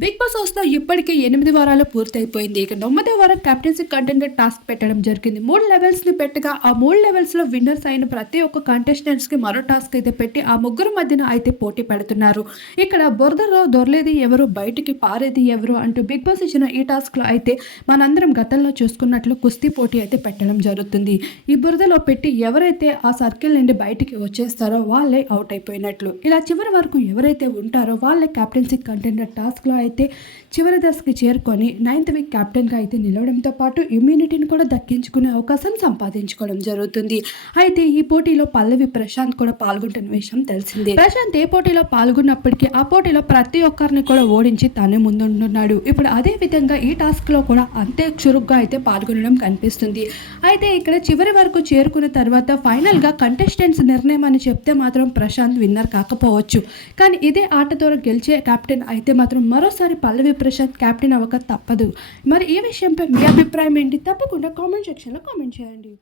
Big boss హౌస్లో ఇప్పటికే ఎనిమిది వారాలు పూర్తయిపోయింది. ఇక తొమ్మిదో వారం కెప్టెన్సీ కంటెండర్ టాస్క్ పెట్టడం జరిగింది. మూడు లెవెల్స్ని పెట్టగా ఆ మూడు లెవెల్స్లో విన్నర్స్ అయిన ప్రతి ఒక్క కంటెస్టెంట్స్కి మరో టాస్క్ అయితే పెట్టి ఆ ముగ్గురు మధ్యన అయితే పోటీ పెడుతున్నారు. ఇక్కడ బురదలో దొరలేది ఎవరు బయటికి పారేది ఎవరు అంటూ బిగ్ బాస్ ఇచ్చిన ఈ టాస్క్లో అయితే మనందరం గతంలో చూసుకున్నట్లు కుస్తీ పోటీ అయితే పెట్టడం జరుగుతుంది. ఈ బురదలో పెట్టి ఎవరైతే ఆ సర్కిల్ నుండి బయటికి వచ్చేస్తారో వాళ్ళే అవుట్ అయిపోయినట్లు. ఇలా చివరి వరకు ఎవరైతే ఉంటారో వాళ్ళే కెప్టెన్సీ కంటెండర్ టాస్క్లో అయితే చివరి దశకి చేరుకొని నైన్త్ వీక్ కెప్టెన్గా అయితే నిలవడంతో పాటు ఇమ్యూనిటీని కూడా దక్కించుకునే అవకాశం సంపాదించుకోవడం జరుగుతుంది. అయితే ఈ పోటీలో పల్లవి ప్రశాంత్ కూడా పాల్గొంటున్న విషయం తెలిసిందే. ప్రశాంత్ ఏ పోటీలో పాల్గొన్నప్పటికీ ఆ పోటీలో ప్రతి ఒక్కరిని కూడా ఓడించి తానే ముందుంటున్నాడు. ఇప్పుడు అదే విధంగా ఈ టాస్క్లో కూడా అంతే చురుగ్గా అయితే పాల్గొనడం కనిపిస్తుంది. అయితే ఇక్కడ చివరి వరకు చేరుకున్న తర్వాత ఫైనల్గా కంటెస్టెంట్స్ నిర్ణయం అని చెప్తే మాత్రం ప్రశాంత్ విన్నర్ కాకపోవచ్చు. కానీ ఇదే ఆట ద్వారా గెలిచే కెప్టెన్ అయితే మాత్రం మరో మరోసారి పల్లవి ప్రశాంత్ కెప్టెన్ అవ్వక తప్పదు. మరి ఈ విషయంపై మీ అభిప్రాయం ఏంటి? తప్పకుండా కామెంట్ సెక్షన్లో కామెంట్ చేయండి.